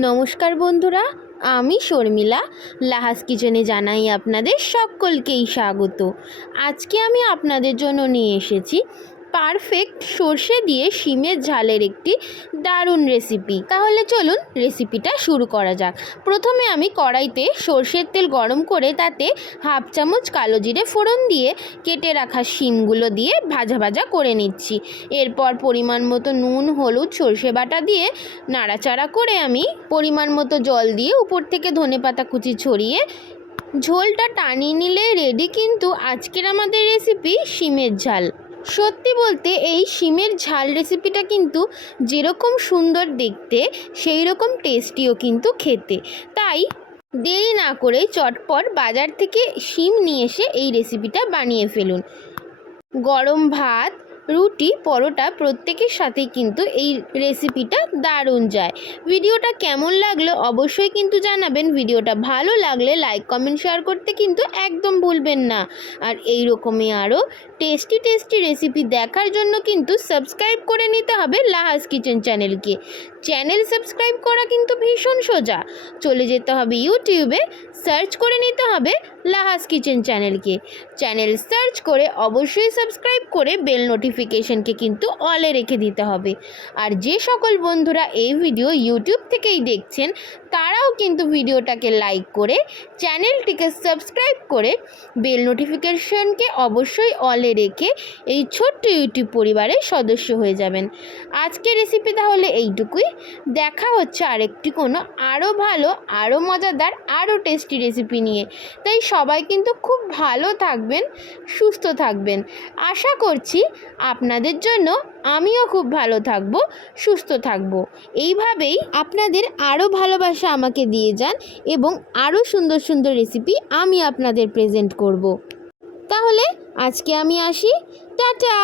নমস্কার বন্ধুরা, আমি শর্মিলা লাহাস কিচেনে জানাই আপনাদের সকলকেই স্বাগত। আজকে আমি আপনাদের জন্য নিয়ে এসেছি পারফেক্ট সর্ষে দিয়ে শিমের ঝালের একটি দারুণ রেসিপি। তাহলে চলুন রেসিপিটা শুরু করা যাক। প্রথমে আমি কড়াইতে সর্ষের তেল গরম করে তাতে হাফ চামচ কালো জিরে ফোড়ন দিয়ে কেটে রাখা শিমগুলো দিয়ে ভাজা ভাজা করে নিচ্ছি। এরপর পরিমাণ মতো নুন, হলুদ, সর্ষে বাটা দিয়ে নাড়াচাড়া করে আমি পরিমাণ মতো জল দিয়ে উপর থেকে ধনেপাতা কুচি ছড়িয়ে ঝোলটা টানিয়ে নিলে রেডি কিন্তু আজকের আমাদের রেসিপি শিমের ঝাল। সত্যি বলতে এই শিমের ঝাল রেসিপিটা কিন্তু যেরকম সুন্দর দেখতে সেই রকম টেস্টিও কিন্তু খেতে। তাই দেরি না করে চটপট বাজার থেকে শিম নিয়ে এসে এই রেসিপিটা বানিয়ে ফেলুন। গরম ভাত, রুটি, পরোটা প্রত্যেকের সাথেই কিন্তু এই রেসিপিটা দারুণ যায়। ভিডিওটা কেমন লাগলো অবশ্যই কিন্তু জানাবেন। ভিডিওটা ভালো লাগলে লাইক, কমেন্ট, শেয়ার করতে কিন্তু একদম ভুলবেন না। আর এই রকমই আরও টেস্টি রেসিপি দেখার জন্য কিন্তু সাবস্ক্রাইব করে নিতে হবে লাহাস কিচেন চ্যানেলকে। চ্যানেল সাবস্ক্রাইব করা কিন্তু ভীষণ সোজা। চলে যেতে হবে ইউটিউবে, সার্চ করে নিতে হবে লাহাস কিচেন চ্যানেলকে। চ্যানেল সার্চ করে অবশ্যই সাবস্ক্রাইব করে বেল নোটিফিকেশনকে কিন্তু অলে রেখে দিতে হবে। আর যে সকল বন্ধুরা এই ভিডিও ইউটিউব থেকেই দেখছেন তারাও কিন্তু ভিডিওটাকে লাইক করে চ্যানেলটিকে সাবস্ক্রাইব করে বেল নোটিফিকেশনকে অবশ্যই অলে রেখে এই ছোট্ট ইউটিউব পরিবারের সদস্য হয়ে যাবেন। আজকের রেসিপি তাহলে এইটুকুই। দেখা হচ্ছে আরেকটি কোনো আরও ভালো, আরও মজাদার, আরও টেস্টি রেসিপি নিয়ে। তাই সবাই কিন্তু খুব ভালো থাকবেন, সুস্থ থাকবেন। আশা করছি আপনাদের জন্য আমিও খুব ভালো থাকবো, সুস্থ থাকবো। এইভাবেই আপনাদের আরও ভালোবাসা আমাকে দিয়ে যান এবং আরও সুন্দর সুন্দর রেসিপি আমি আপনাদের প্রেজেন্ট করব। তাহলে আজকে আমি আসি, টাটা।